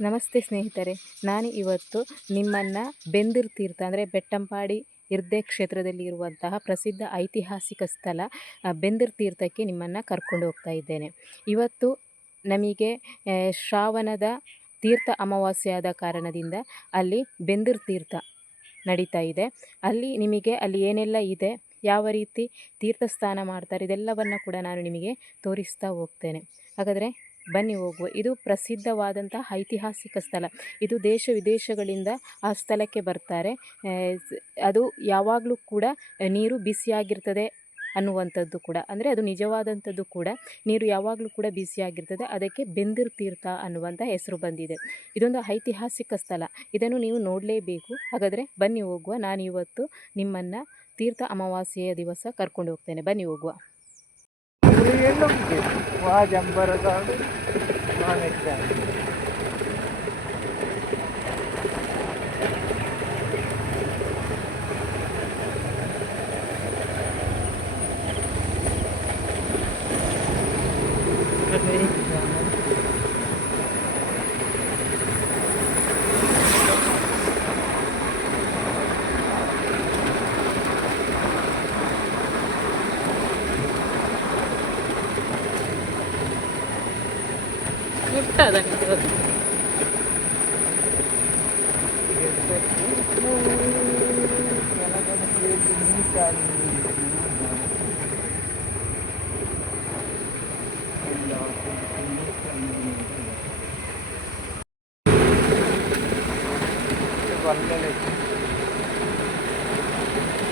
ನಮಸ್ತೆ ಸ್ನೇಹಿತರೆ, ನಾನು ಇವತ್ತು ನಿಮ್ಮನ್ನು ಬೆಂದಿರು ತೀರ್ಥ ಅಂದರೆ ಬೆಟ್ಟಂಪಾಡಿ ಇರ್ದೆ ಕ್ಷೇತ್ರದಲ್ಲಿ ಇರುವಂತಹ ಪ್ರಸಿದ್ಧ ಐತಿಹಾಸಿಕ ಸ್ಥಳ ಬೆಂದಿರು ತೀರ್ಥಕ್ಕೆ ನಿಮ್ಮನ್ನು ಕರ್ಕೊಂಡು ಹೋಗ್ತಾ ಇದ್ದೇನೆ. ಇವತ್ತು ನಮಗೆ ಶ್ರಾವಣದ ತೀರ್ಥ ಅಮಾವಾಸ್ಯೆ ಆದ ಕಾರಣದಿಂದ ಅಲ್ಲಿ ಬೆಂದಿರು ತೀರ್ಥ ನಡೀತಾ ಇದೆ. ಅಲ್ಲಿ ನಿಮಗೆ ಅಲ್ಲಿ ಏನೆಲ್ಲ ಇದೆ, ಯಾವ ರೀತಿ ತೀರ್ಥ ಸ್ನಾನ ಮಾಡ್ತಾರೆ, ಇದೆಲ್ಲವನ್ನು ಕೂಡ ನಾನು ನಿಮಗೆ ತೋರಿಸ್ತಾ ಹೋಗ್ತೇನೆ. ಹಾಗಾದರೆ ಬನ್ನಿ ಹೋಗುವ. ಇದು ಪ್ರಸಿದ್ಧವಾದಂಥ ಐತಿಹಾಸಿಕ ಸ್ಥಳ. ಇದು ದೇಶ ವಿದೇಶಗಳಿಂದ ಆ ಸ್ಥಳಕ್ಕೆ ಬರ್ತಾರೆ. ಅದು ಯಾವಾಗಲೂ ಕೂಡ ನೀರು ಬಿಸಿಯಾಗಿರ್ತದೆ ಅನ್ನುವಂಥದ್ದು ಕೂಡ. ಅಂದರೆ ಅದು ನಿಜವಾದಂಥದ್ದು ಕೂಡ. ನೀರು ಯಾವಾಗಲೂ ಕೂಡ ಬಿಸಿಯಾಗಿರ್ತದೆ. ಅದಕ್ಕೆ ಬೆಂದಿರ್ ತೀರ್ಥ ಅನ್ನುವಂಥ ಹೆಸರು ಬಂದಿದೆ. ಇದೊಂದು ಐತಿಹಾಸಿಕ ಸ್ಥಳ. ಇದನ್ನು ನೀವು ನೋಡಲೇಬೇಕು. ಹಾಗಾದರೆ ಬನ್ನಿ ಹೋಗುವ. ನಾನು ಇವತ್ತು ನಿಮ್ಮನ್ನು ತೀರ್ಥ ಅಮಾವಾಸ್ಯೆಯ ದಿವಸ ಕರ್ಕೊಂಡು ಹೋಗ್ತೇನೆ. ಬನ್ನಿ ಹೋಗುವ. ये लोग वहाँ जम्पर होता वहाँ देखते हैं അതങ്ങ്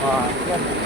Wow, yeah.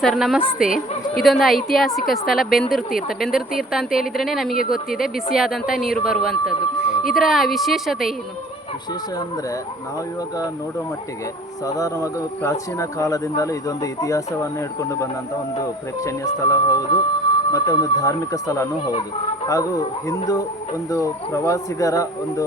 ಸರ್, ನಮಸ್ತೆ. ಇದೊಂದು ಐತಿಹಾಸಿಕ ಸ್ಥಳ, ಬೆಂದೂರು ತೀರ್ಥ. ಬೆಂದೂರು ತೀರ್ಥ ಅಂತ ಹೇಳಿದ್ರೇ ನಮಗೆ ಗೊತ್ತಿದೆ ಬಿಸಿಯಾದಂಥ ನೀರು ಬರುವಂಥದ್ದು. ಇದರ ವಿಶೇಷತೆ ಏನು? ವಿಶೇಷ ಅಂದರೆ ನಾವು ಇವಾಗ ನೋಡೋ ಮಟ್ಟಿಗೆ ಸಾಧಾರಣವಾಗಿ ಪ್ರಾಚೀನ ಕಾಲದಿಂದಲೂ ಇದೊಂದು ಇತಿಹಾಸವನ್ನು ಹಿಡ್ಕೊಂಡು ಬಂದಂಥ ಒಂದು ಪ್ರೇಕ್ಷಣೀಯ ಸ್ಥಳ ಹೌದು, ಮತ್ತು ಒಂದು ಧಾರ್ಮಿಕ ಸ್ಥಳನೂ ಹೌದು. ಹಾಗೂ ಹಿಂದೂ ಒಂದು ಪ್ರವಾಸಿಗರ ಒಂದು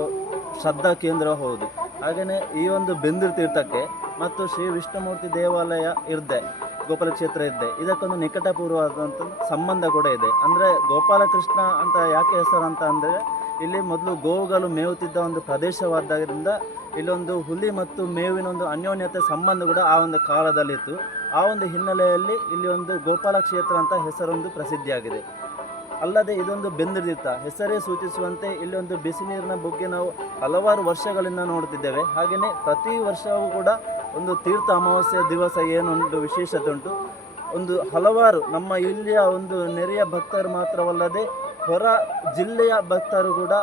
ಶ್ರದ್ಧಾ ಕೇಂದ್ರ ಹೌದು. ಹಾಗೆಯೇ ಈ ಒಂದು ಬೆಂದೂರು ತೀರ್ಥಕ್ಕೆ ಮತ್ತು ಶ್ರೀ ವಿಷ್ಣುಮೂರ್ತಿ ದೇವಾಲಯ ಇರ್ದೆ ಗೋಪಾಲ ಕ್ಷೇತ್ರ ಇದ್ದೆ ಇದಕ್ಕೊಂದು ನಿಕಟಪೂರ್ವವಾದಂಥ ಸಂಬಂಧ ಕೂಡ ಇದೆ. ಅಂದರೆ ಗೋಪಾಲಕೃಷ್ಣ ಅಂತ ಯಾಕೆ ಹೆಸರು ಅಂತ ಅಂದರೆ, ಇಲ್ಲಿ ಮೊದಲು ಗೋವುಗಳು ಮೇವುತ್ತಿದ್ದ ಒಂದು ಪ್ರದೇಶವಾದ್ದರಿಂದ ಇಲ್ಲೊಂದು ಹುಲಿ ಮತ್ತು ಮೇವಿನ ಒಂದು ಅನ್ಯೋನ್ಯತೆ ಸಂಬಂಧ ಕೂಡ ಆ ಒಂದು ಕಾಲದಲ್ಲಿತ್ತು. ಆ ಒಂದು ಹಿನ್ನೆಲೆಯಲ್ಲಿ ಇಲ್ಲಿ ಒಂದು ಗೋಪಾಲ ಕ್ಷೇತ್ರ ಅಂತ ಹೆಸರೊಂದು ಪ್ರಸಿದ್ಧಿಯಾಗಿದೆ. ಅಲ್ಲದೆ ಇದೊಂದು ಬೆಂದಿರ್ದಿತ್ತ ಹೆಸರೇ ಸೂಚಿಸುವಂತೆ ಇಲ್ಲಿ ಒಂದು ಬಿಸಿ ನೀರಿನ ಬಗ್ಗೆ ನಾವು ಹಲವಾರು ವರ್ಷಗಳಿಂದ ನೋಡುತ್ತಿದ್ದೇವೆ. ಹಾಗೆಯೇ ಪ್ರತಿ ವರ್ಷವೂ ಕೂಡ ಒಂದು ತೀರ್ಥ ಅಮಾವಾಸ್ಯೆ ದಿವಸ ಏನೊಂದು ವಿಶೇಷತೆ ಉಂಟು? ಒಂದು ಹಲವಾರು, ನಮ್ಮ ಇಲ್ಲಿಯ ಒಂದು ನೆರೆಯ ಭಕ್ತರು ಮಾತ್ರವಲ್ಲದೆ ಹೊರ ಜಿಲ್ಲೆಯ ಭಕ್ತರು ಕೂಡ,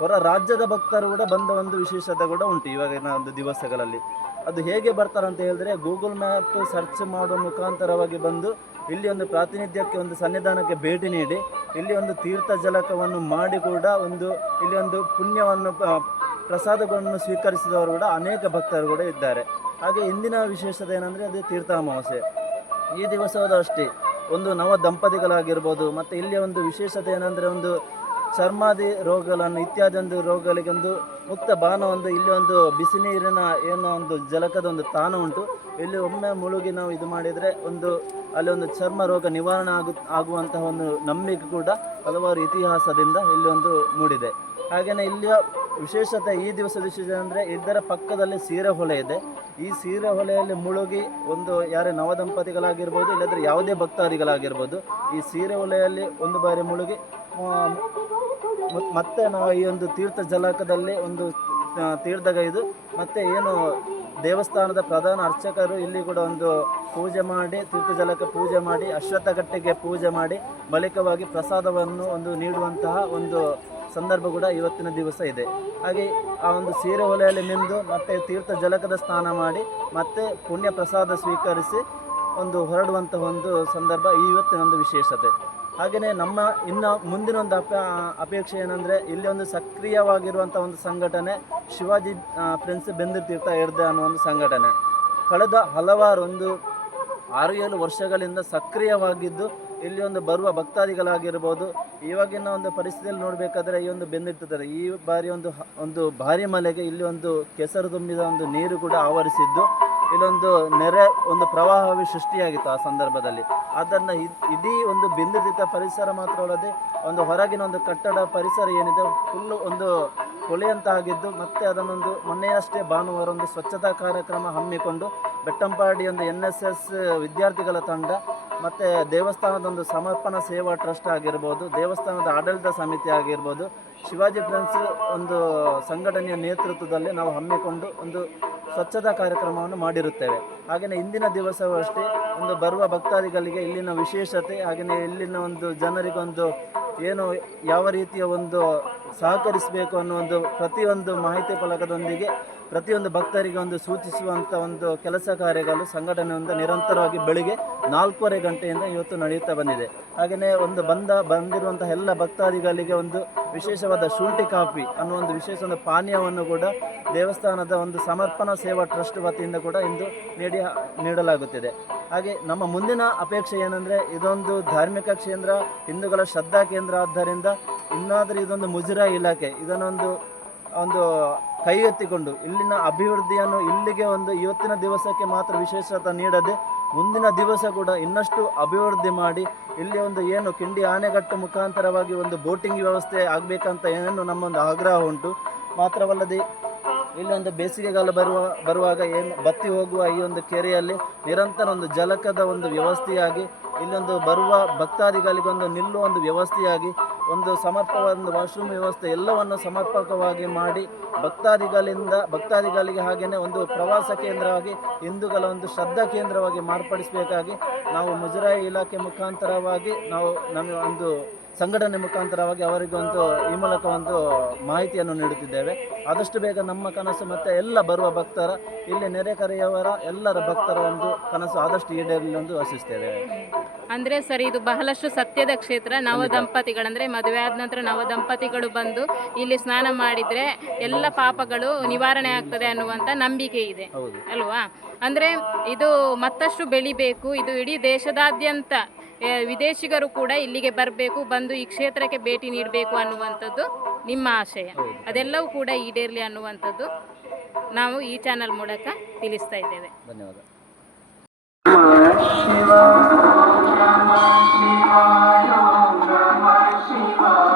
ಹೊರ ರಾಜ್ಯದ ಭಕ್ತರು ಕೂಡ ಬಂದ ಒಂದು ವಿಶೇಷತೆ ಕೂಡ ಉಂಟು ಇವಾಗಿನ ಒಂದು ದಿವಸಗಳಲ್ಲಿ. ಅದು ಹೇಗೆ ಬರ್ತಾರೆ ಅಂತ ಹೇಳಿದ್ರೆ, ಗೂಗಲ್ ಮ್ಯಾಪ್ ಸರ್ಚ್ ಮಾಡುವ ಮುಖಾಂತರವಾಗಿ ಬಂದು ಇಲ್ಲಿ ಒಂದು ಪ್ರಾತಿನಿಧ್ಯಕ್ಕೆ ಒಂದು ಸನ್ನಿಧಾನಕ್ಕೆ ಭೇಟಿ ನೀಡಿ, ಇಲ್ಲಿ ಒಂದು ತೀರ್ಥ ಜಲಕವನ್ನು ಮಾಡಿ ಕೂಡ ಒಂದು, ಇಲ್ಲಿ ಒಂದು ಪುಣ್ಯವನ್ನು ಪ್ರಸಾದಗಳನ್ನು ಸ್ವೀಕರಿಸಿದವರು ಕೂಡ ಅನೇಕ ಭಕ್ತರು ಕೂಡ ಇದ್ದಾರೆ. ಹಾಗೆ ಇಂದಿನ ವಿಶೇಷತೆ ಏನಂದರೆ ಅದು ತೀರ್ಥಾಮಾವಾಸ್ಯೆ ಈ ದಿವಸವಾದ ಅಷ್ಟೇ. ಒಂದು ನವ ದಂಪತಿಗಳಾಗಿರ್ಬೋದು, ಮತ್ತು ಇಲ್ಲಿಯ ಒಂದು ವಿಶೇಷತೆ ಏನಂದರೆ ಒಂದು ಚರ್ಮಾದಿ ರೋಗಗಳನ್ನು ಇತ್ಯಾದಿ ಒಂದು ರೋಗಗಳಿಗೆ ಒಂದು ಮುಕ್ತ ಬಾನ ಒಂದು, ಇಲ್ಲಿ ಒಂದು ಬಿಸಿ ನೀರಿನ ಏನೋ ಒಂದು ಜಲಕದ ಒಂದು ತಾಣ ಉಂಟು. ಇಲ್ಲಿ ಒಮ್ಮೆ ಮುಳುಗಿ ನಾವು ಇದು ಮಾಡಿದರೆ ಒಂದು ಅಲ್ಲಿ ಒಂದು ಚರ್ಮ ರೋಗ ನಿವಾರಣೆ ಆಗು, ಆಗುವಂತಹ ಒಂದು ನಂಬಿಕೆ ಕೂಡ ಹಲವಾರು ಇತಿಹಾಸದಿಂದ ಇಲ್ಲಿ ಒಂದು ಮೂಡಿದೆ. ಹಾಗೆಯೇ ಇಲ್ಲಿಯ ವಿಶೇಷತೆ ಈ ದಿವಸ ವಿಶೇಷ ಅಂದರೆ ಇದರ ಪಕ್ಕದಲ್ಲಿ ಸೀರೆ ಹೊಲೆ ಇದೆ. ಈ ಸೀರೆ ಹೊಲೆಯಲ್ಲಿ ಮುಳುಗಿ ಒಂದು ಯಾರೇ ನವದಂಪತಿಗಳಾಗಿರ್ಬೋದು, ಇಲ್ಲದ್ರೆ ಯಾವುದೇ ಭಕ್ತಾದಿಗಳಾಗಿರ್ಬೋದು, ಈ ಸೀರೆ ಹೊಲೆಯಲ್ಲಿ ಒಂದು ಬಾರಿ ಮುಳುಗಿ ಮತ್ತೆ ನಾವು ಈ ಒಂದು ತೀರ್ಥ ಜಲಕದಲ್ಲಿ ಒಂದು ತೀರ್ಥಗೈದು ಮತ್ತೆ ಏನು ದೇವಸ್ಥಾನದ ಪ್ರಧಾನ ಅರ್ಚಕರು ಇಲ್ಲಿ ಕೂಡ ಒಂದು ಪೂಜೆ ಮಾಡಿ ತೀರ್ಥ ಜಲಕ್ಕೆ ಪೂಜೆ ಮಾಡಿ ಅಶ್ವತ್ಥಕಟ್ಟೆಗೆ ಪೂಜೆ ಮಾಡಿ ಬಳಿಕವಾಗಿ ಪ್ರಸಾದವನ್ನು ಒಂದು ನೀಡುವಂತಹ ಒಂದು ಸಂದರ್ಭ ಕೂಡ ಇವತ್ತಿನ ದಿವಸ ಇದೆ. ಹಾಗೆ ಆ ಒಂದು ಸೀರೆ ಒಲೆಯಲ್ಲಿ ನಿಂದು ಮತ್ತೆ ತೀರ್ಥ ಜಲಕದ ಸ್ನಾನ ಮಾಡಿ, ಮತ್ತೆ ಪುಣ್ಯ ಪ್ರಸಾದ ಸ್ವೀಕರಿಸಿ ಒಂದು ಹೊರಡುವಂತಹ ಒಂದು ಸಂದರ್ಭ ಇವತ್ತಿನ ಒಂದು ವಿಶೇಷತೆ. ಹಾಗೆಯೇ ನಮ್ಮ ಇನ್ನು ಮುಂದಿನ ಒಂದು ಅಪ, ಅಪೇಕ್ಷೆ ಏನಂದರೆ ಇಲ್ಲಿ ಒಂದು ಸಕ್ರಿಯವಾಗಿರುವಂಥ ಒಂದು ಸಂಘಟನೆ ಶಿವಾಜಿ ಪ್ರಿನ್ಸ್ ಬೆಂದೂರು ತೀರ್ಥ ಹಿಡ್ದೆ ಅನ್ನೋ ಒಂದು ಸಂಘಟನೆ. ಕಳೆದ ಹಲವಾರು ಒಂದು ಆರು ಏಳು ವರ್ಷಗಳಿಂದ ಸಕ್ರಿಯವಾಗಿದ್ದು ಇಲ್ಲಿ ಒಂದು ಬರುವ ಭಕ್ತಾದಿಗಳಾಗಿರ್ಬೋದು, ಇವಾಗಿನ ಒಂದು ಪರಿಸ್ಥಿತಿಯಲ್ಲಿ ನೋಡಬೇಕಾದ್ರೆ ಈ ಒಂದು ಬೆಂದಿರ್ತಿದ್ದಾರೆ ಈ ಬಾರಿ ಒಂದು ಒಂದು ಭಾರಿ ಮಳೆಗೆ ಇಲ್ಲಿ ಒಂದು ಕೆಸರು ತುಂಬಿದ ಒಂದು ನೀರು ಕೂಡ ಆವರಿಸಿದ್ದು. ಇಲ್ಲೊಂದು ನೆರೆ, ಒಂದು ಪ್ರವಾಹವೇ ಸೃಷ್ಟಿಯಾಗಿತ್ತು ಆ ಸಂದರ್ಭದಲ್ಲಿ. ಅದನ್ನು ಇಡೀ ಒಂದು ಬಿಂದುದಿತ ಪರಿಸರ ಮಾತ್ರ ಅಲ್ಲದೆ, ಒಂದು ಹೊರಗಿನ ಒಂದು ಕಟ್ಟಡ ಪರಿಸರ ಏನಿದೆ ಫುಲ್ಲು ಒಂದು ಕೊಳೆಯಂತಾಗಿದ್ದು, ಮತ್ತೆ ಅದನ್ನೊಂದು ಮೊನ್ನೆಯಷ್ಟೇ ಭಾನುವಾರ ಒಂದು ಸ್ವಚ್ಛತಾ ಕಾರ್ಯಕ್ರಮ ಹಮ್ಮಿಕೊಂಡು ಬೆಟ್ಟಂಪಾಡಿ ಒಂದು ಎನ್ ಎಸ್ ಎಸ್ ವಿದ್ಯಾರ್ಥಿಗಳ ತಂಡ, ಮತ್ತು ದೇವಸ್ಥಾನದ ಒಂದು ಸಮರ್ಪಣಾ ಸೇವಾ ಟ್ರಸ್ಟ್ ಆಗಿರ್ಬೋದು, ದೇವಸ್ಥಾನದ ಆಡಳಿತ ಸಮಿತಿ ಆಗಿರ್ಬೋದು, ಶಿವಾಜಿ ಫ್ರೆಂಡ್ಸ್ ಒಂದು ಸಂಘಟನೆಯ ನೇತೃತ್ವದಲ್ಲಿ ನಾವು ಹಮ್ಮಿಕೊಂಡು ಒಂದು ಸ್ವಚ್ಛತಾ ಕಾರ್ಯಕ್ರಮವನ್ನು ಮಾಡಿರುತ್ತೇವೆ. ಹಾಗೆಯೇ ಇಂದಿನ ದಿವಸವೂ ಅಷ್ಟೇ, ಒಂದು ಬರುವ ಭಕ್ತಾದಿಗಳಿಗೆ ಇಲ್ಲಿನ ವಿಶೇಷತೆ ಹಾಗೆಯೇ ಇಲ್ಲಿನ ಒಂದು ಜನರಿಗೊಂದು ಏನು ಯಾವ ರೀತಿಯ ಒಂದು ಸಹಕರಿಸಬೇಕು ಅನ್ನೋ ಒಂದು ಪ್ರತಿಯೊಂದು ಮಾಹಿತಿ ಫಲಕದೊಂದಿಗೆ ಪ್ರತಿಯೊಂದು ಭಕ್ತರಿಗೆ ಒಂದು ಸೂಚಿಸುವಂಥ ಒಂದು ಕೆಲಸ ಕಾರ್ಯಗಳು ಸಂಘಟನೆಯಿಂದ ನಿರಂತರವಾಗಿ ಬೆಳಿಗ್ಗೆ ನಾಲ್ಕೂವರೆ ಗಂಟೆಯಿಂದ ಇವತ್ತು ನಡೆಯುತ್ತಾ ಬಂದಿದೆ. ಹಾಗೆಯೇ ಒಂದು ಬಂದ, ಬಂದಿರುವಂತಹ ಎಲ್ಲ ಭಕ್ತಾದಿಗಳಿಗೆ ಒಂದು ವಿಶೇಷವಾದ ಶುಂಠಿ ಕಾಫಿ ಅನ್ನೋ ಒಂದು ವಿಶೇಷ ಒಂದು ಪಾನೀಯವನ್ನು ಕೂಡ ದೇವಸ್ಥಾನದ ಒಂದು ಸಮರ್ಪಣಾ ಸೇವಾ ಟ್ರಸ್ಟ್ ವತಿಯಿಂದ ಕೂಡ ಇಂದು ನೀಡಿ, ನೀಡಲಾಗುತ್ತಿದೆ. ಹಾಗೆ ನಮ್ಮ ಮುಂದಿನ ಅಪೇಕ್ಷೆ ಏನಂದರೆ ಇದೊಂದು ಧಾರ್ಮಿಕ ಕ್ಷೇತ್ರ, ಹಿಂದೂಗಳ ಶ್ರದ್ಧಾ ಕೇಂದ್ರ ಆದ್ದರಿಂದ ಇನ್ನಾದರೂ ಇದೊಂದು ಮುಜರಾ ಇಲಾಖೆ ಇದನ್ನೊಂದು, ಒಂದು ಕೈ ಎತ್ತಿಕೊಂಡು ಇಲ್ಲಿನ ಅಭಿವೃದ್ಧಿಯನ್ನು ಇಲ್ಲಿಗೆ ಒಂದು ಇವತ್ತಿನ ದಿವಸಕ್ಕೆ ಮಾತ್ರ ವಿಶೇಷತೆ ನೀಡದೆ ಮುಂದಿನ ದಿವಸ ಕೂಡ ಇನ್ನಷ್ಟು ಅಭಿವೃದ್ಧಿ ಮಾಡಿ ಇಲ್ಲಿ ಒಂದು ಏನು ಕಿಂಡಿ ಆನೆಗಟ್ಟು ಮುಖಾಂತರವಾಗಿ ಒಂದು ಬೋಟಿಂಗ್ ವ್ಯವಸ್ಥೆ ಆಗಬೇಕಂತ ಏನು ನಮ್ಮೊಂದು ಆಗ್ರಹ ಉಂಟು. ಮಾತ್ರವಲ್ಲದೆ ಇಲ್ಲಿ ಒಂದು ಬೇಸಿಗೆಗಾಲ ಬರುವ, ಬರುವಾಗ ಏನು ಬತ್ತಿ ಹೋಗುವ ಈ ಒಂದು ಕೆರೆಯಲ್ಲಿ ನಿರಂತರ ಒಂದು ಜಲಕದ ಒಂದು ವ್ಯವಸ್ಥೆಯಾಗಿ, ಇಲ್ಲೊಂದು ಬರುವ ಭಕ್ತಾದಿಗಳಿಗೊಂದು ನಿಲ್ಲುವ ಒಂದು ವ್ಯವಸ್ಥೆಯಾಗಿ ಒಂದು ಸಮರ್ಪಕವಾದ ವಾಶ್ರೂಮ್ ವ್ಯವಸ್ಥೆ ಎಲ್ಲವನ್ನು ಸಮರ್ಪಕವಾಗಿ ಮಾಡಿ ಭಕ್ತಾದಿಗಳಿಂದ, ಭಕ್ತಾದಿಗಳಿಗೆ ಹಾಗೆಯೇ ಒಂದು ಪ್ರವಾಸ ಕೇಂದ್ರವಾಗಿ, ಹಿಂದೂಗಳ ಒಂದು ಶ್ರದ್ಧಾ ಕೇಂದ್ರವಾಗಿ ಮಾರ್ಪಡಿಸಬೇಕಾಗಿ ನಾವು ಮುಜರಾಯಿ ಇಲಾಖೆ ಮುಖಾಂತರವಾಗಿ ನಾವು ನಮ್ಮ ಒಂದು ಸಂಘಟನೆ ಮುಖಾಂತರವಾಗಿ ಅವರಿಗೆ ಒಂದು ಈ ಮೂಲಕ ಒಂದು ಮಾಹಿತಿಯನ್ನು ನೀಡುತ್ತಿದ್ದೇವೆ. ಆದಷ್ಟು ಬೇಗ ನಮ್ಮ ಕನಸು ಮತ್ತು ಎಲ್ಲ ಬರುವ ಭಕ್ತರ, ಇಲ್ಲಿ ನೆರೆಕರೆಯವರ, ಎಲ್ಲರ ಭಕ್ತರ ಒಂದು ಕನಸು ಆದಷ್ಟು ಈಡೇರಲಿ ಎಂದು ಆಶಿಸ್ತೇವೆ. ಅಂದರೆ ಸರ್ ಇದು ಬಹಳಷ್ಟು ಸತ್ಯದ ಕ್ಷೇತ್ರ. ನವ ದಂಪತಿಗಳಂದರೆ ಮದುವೆ ಆದ ನಂತರ ನವ ದಂಪತಿಗಳು ಬಂದು ಇಲ್ಲಿ ಸ್ನಾನ ಮಾಡಿದ್ರೆ ಎಲ್ಲ ಪಾಪಗಳು ನಿವಾರಣೆ ಆಗ್ತದೆ ಅನ್ನುವಂತ ನಂಬಿಕೆ ಇದೆ. ಅಲ್ವಾ? ಅಂದ್ರೆ ಇದು ಮತ್ತಷ್ಟು ಬೆಳಿಬೇಕು. ಇದು ಇಡೀ ದೇಶದಾದ್ಯಂತ ವಿದೇಶಿಗರು ಕೂಡ ಇಲ್ಲಿಗೆ ಬರಬೇಕು ಬಂದು ಈ ಕ್ಷೇತ್ರಕ್ಕೆ ಭೇಟಿ ನೀಡಬೇಕು ಅನ್ನುವಂಥದ್ದು ನಿಮ್ಮ ಆಶಯ. ಅದೆಲ್ಲವೂ ಕೂಡ ಈಡೇರಲಿ ಅನ್ನುವಂಥದ್ದು ನಾವು ಈ ಚಾನಲ್ ಮೂಲಕ ತಿಳಿಸ್ತಾ ಇದ್ದೇವೆ. ಧನ್ಯವಾದ. Shiva, Namah Shivaya, Namah Shivaya.